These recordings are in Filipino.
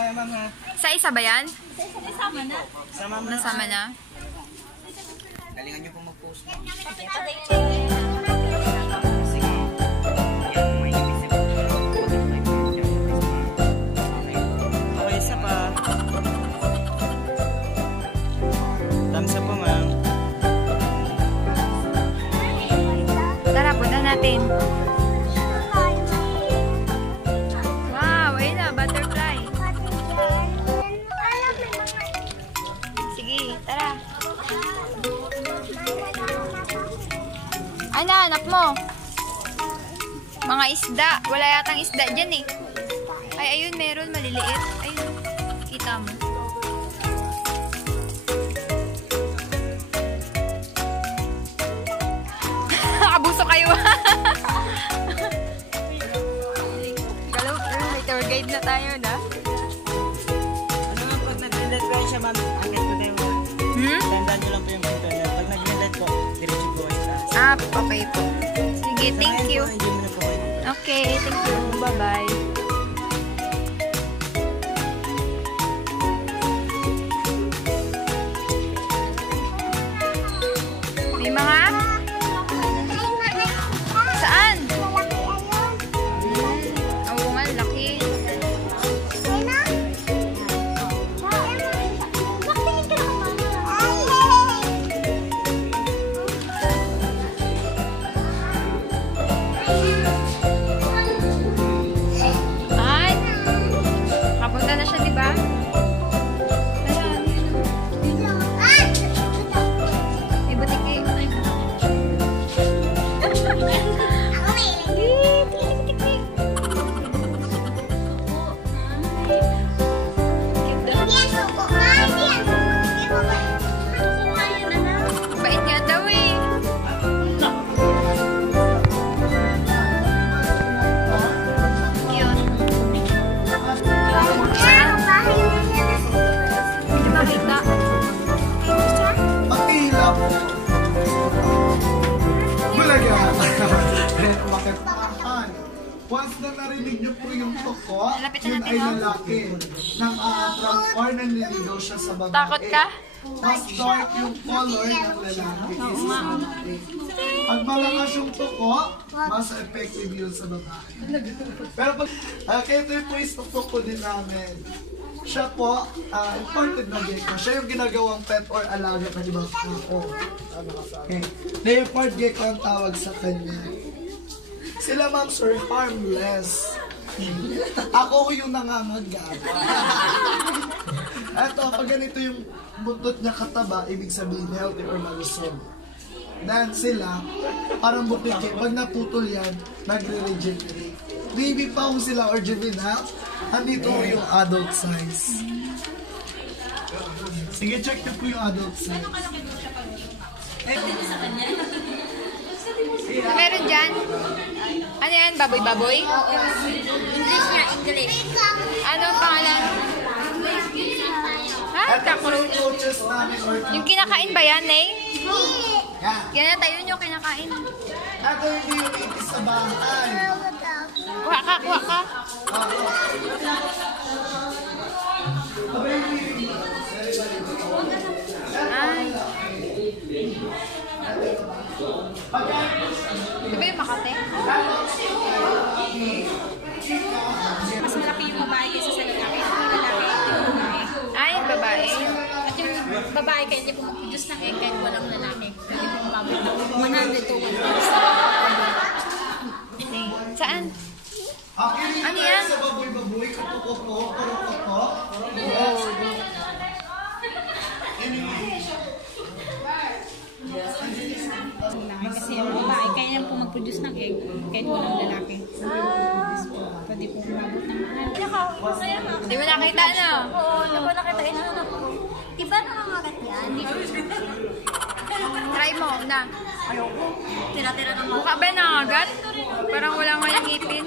kayo, ma'am, ha? Sa isa ba yan? Isama na. Nasama na? Galingan nyo po mag-post. Okay, isa pa. Thumbs up po, ma'am. Tara, punta natin. Wow, ayun na, butterfly. Sige, tara. Ay, nahanap mo. Mga isda. Wala yatang isda dyan eh. Ay, ayun, meron. Maliliit. Ayun, kita mo. Abuso kayo. Galaw, may tour guide na tayo na. Ano nga, pag nag-green light siya, ma'am, agad po tayo. Tandaan nyo lang po yung pinto niya. Pag nag-green light po, diretso po kayo sa taas. Ah, okay po. Sige, thank you. Okay, thank you. Bye-bye. May mga? Saan? Oo nga, laki. Ay! Kapunta na siya, diba? May butiki. Bait nga daw eh. Cute. Hindi makita. Pakilap. Bulaga. Makatahan. Once na narinig niyo po yung toko, Lapitan yun natin, ay no? lalaki. Nang aattract or nanliligaw siya sa babae. Takot ka? Mas dark yung color ng lalaki kaysa sa babae. Pag malakas yung toko, mas effective yun sa babae. Pero pag, kaya ito yung twist ng toko din namin. Siya po, imported na gecko. Siya yung ginagawang pet or alaga na ibang tao. Okay. Na-import gecko ang tawag sa kanya. Sila ma'am sir, harmless. Ako yung nangangagat. Eto, pag ganito yung buntot niya kataba, ibig sabihin healthy or malusog. Then sila, parang butik eh. Pag naputol yan, nagre-regenerate. Baby pa sila or juvenile, andito yung adult size. Sige, check niyo po yung adult size. Meron dyan? Ano yan? Baboy-baboy? English nga, English. Ano ang pangalan? Ha? Cockroach. Coaches namin or Yung kinakain ba yan, eh? yan. Yan na tayo yung kinakain. Ito hindi yung itis sa bahay. Kuha ka, kuha ka. Ay. Diba yung Makate? Mas malaki yung babae kaysa sa lalaki. Yung lalaki, yung babae. Ay, babae. At yung babae kaya hindi pumaproduce ng egg kahit walang lalaki. Hindi pumabot ng 100 to 100. Saan? Actually, Ano yan? sa baboy-baboy, kuto-kuto, puro-kuto. Kasi yung babae kaya lang po mag-produce ng egg kahit walang lalaki. Pwede po pumabot ng 100. Hindi mo nakita, no? Oo, nakita ina na po. Diba nangangagat yan? Try mo, na. Ayoko. Tira-tira ng Mukha ba nangagat? Parang wala nga yung ngipin.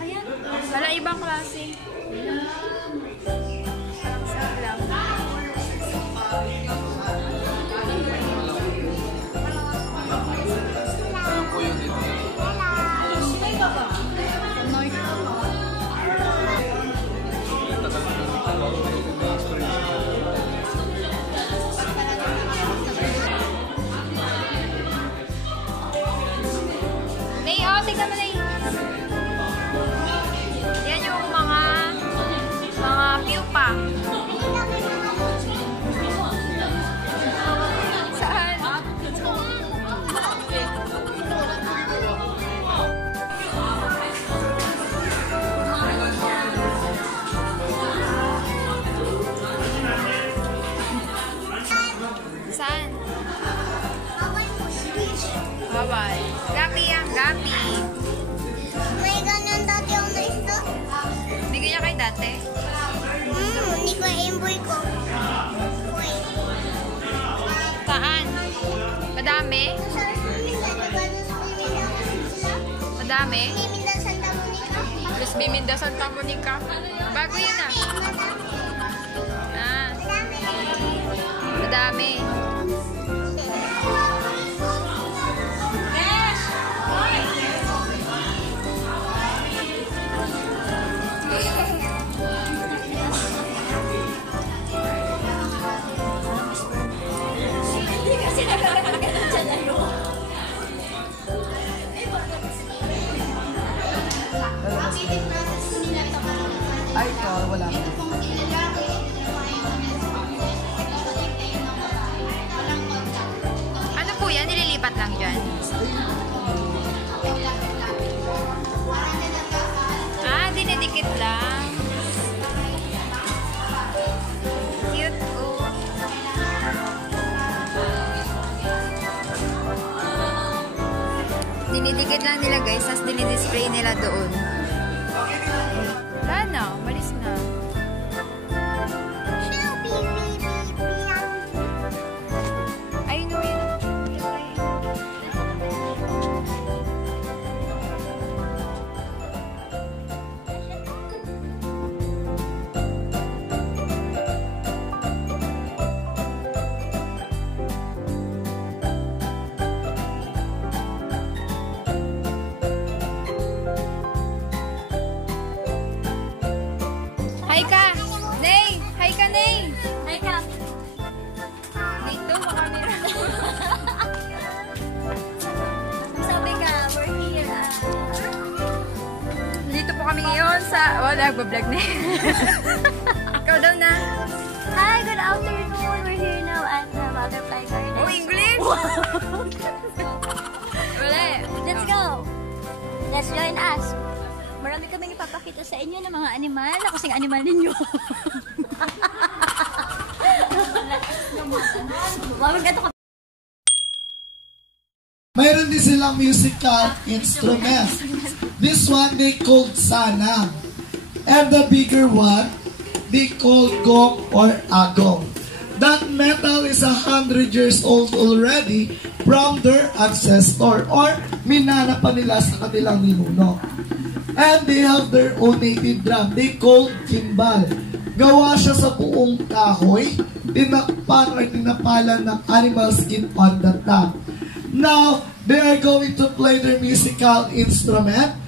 Ayan. Wala ibang klase. Sarap lang. Saan? Saan? Bawal. Gabi yan, gabi. May ganyan dati ako na isda. May ganyan kayo dati? Hindi ko imboy ko. Uy. Saan? Madami? Sa Minda, diba? Madami? Minda, Santa Monica. Plus Biminda Santa Monica. Bago yun ah. Ah, madami. Ay, wala. Ano po yan? Nililipat lang dyan? Ah, dinidikit lang. Cute oh. Dinidikit lang nila guys, tapos dinidisplay nila doon. Wala na, malis na. I know yun. Hi ka! Nay! Hi ka, Nay! Ay ka. Dito, makamera. Sabi ka, we're here. Dito po kami ngayon sa... Oh, nagbablog na. Ikaw daw na. Hi, good afternoon. We're here now at the Butterfly Garden. Oh, English! Wala. Let's go. Let's join us. Marami kaming ipapakita sa inyo ng mga animal. Ako sing animal ninyo. Mayroon din silang musical instrument. This one they called sanang. And the bigger one, they called gong or agong. That metal is 100 years old already from their ancestor or minana pa nila sa kanilang ninuno. And they have their own native drum. They called kimbal. Gawa siya sa buong kahoy, tinakpan or tinapalan ng animal skin on the top. Now, they are going to play their musical instrument.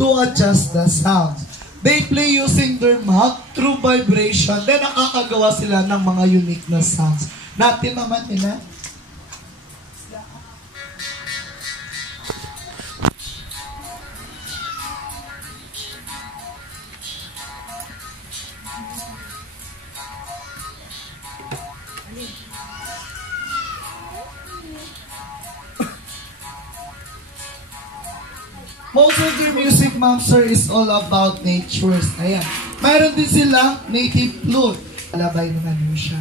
To adjust the sounds. They play using their mouth through vibration. Then nakakagawa sila ng mga unique na sounds. Natin naman nila. Most of their music, ma'am sir, is all about nature. Ayan. Mayroon din silang native flute. Alabay naman mo siya.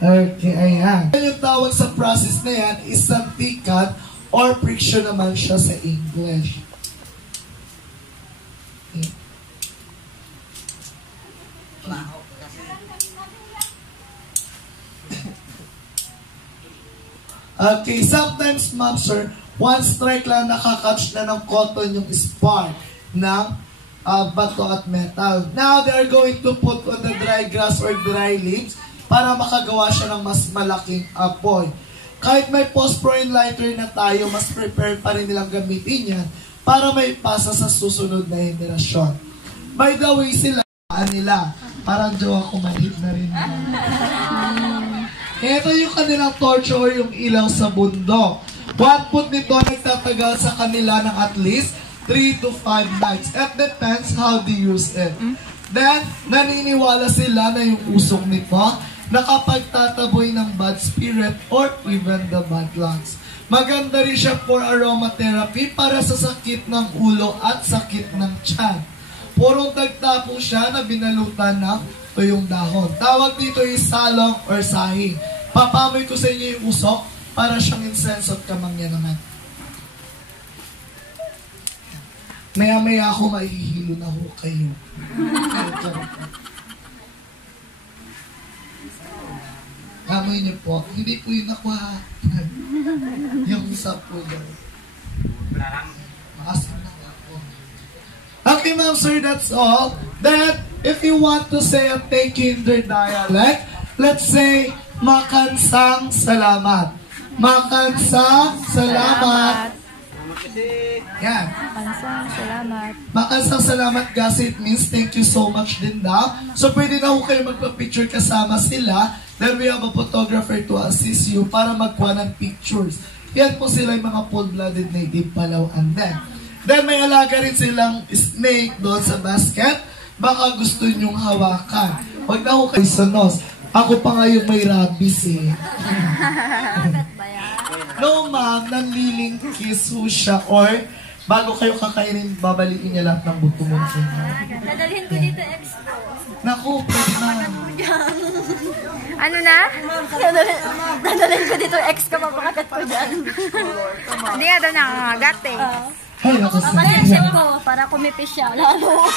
Okay, ayan. Yung tawag sa process na yan is santikan or friction naman siya sa English. Okay, sometimes, ma'am sir, one strike lang nakakatch na ng cotton yung spark ng bato at metal. Now, they are going to put on the dry grass or dry leaves para makagawa siya ng mas malaking apoy. Kahit may phosphorine lighter na tayo, mas prepared pa rin nilang gamitin yan para may pasa sa susunod na henerasyon. By the way, sila nila. Parang jowa ko, manhid na rin. Ito yung kanilang torch or yung ilaw sa bundok. 1 foot nito nagtatagal sa kanila ng at least 3 to 5 nights. It depends how they use it. Then, naniniwala sila na yung usok nito nakapagtataboy ng bad spirit or even the bad lungs. Maganda rin siya for aromatherapy para sa sakit ng ulo at sakit ng tiyan. Purong tagtapo siya na binalutan ng tuyong dahon. Tawag dito yung salong or sahing. Papamoy ko sa inyo yung usok para siyang incense at kamangya naman. Maya-maya ako mahihilo na ho kayo. Amoy niyo po. Hindi po yun nakuha. Yung usap po doon. Maasim na ako. Okay, ma'am, sir, that's all. Then, if you want to say a thank you in their dialect, let's say, makansang salamat. Makansang salamat. Yan. Makansang salamat. Makansang salamat, guys. It means thank you so much din daw. So, pwede na ho kayo magpa-picture kasama sila. Then, we have a photographer to assist you para magkuha ng pictures. Yan po sila yung mga full-blooded native Palaw and then, may alaga rin silang snake doon sa basket. Baka gusto nyong hawakan. Huwag na ho kayo sa nose. Ako pa nga yung may rabies eh. No, ma'am. Nanliling kiss ho siya. Or, bago kayo kakainin, babalikin niya lahat ng buto mo sa inyo. Dadalhin ko dito expo. Naku, pwede na. Ano na? Dadalhin ko dito ex ka, mapakagat ko dyan. Hindi nga daw nakakagat eh. Ay, naku, Papalensin ko para kumipis siya. Lalo.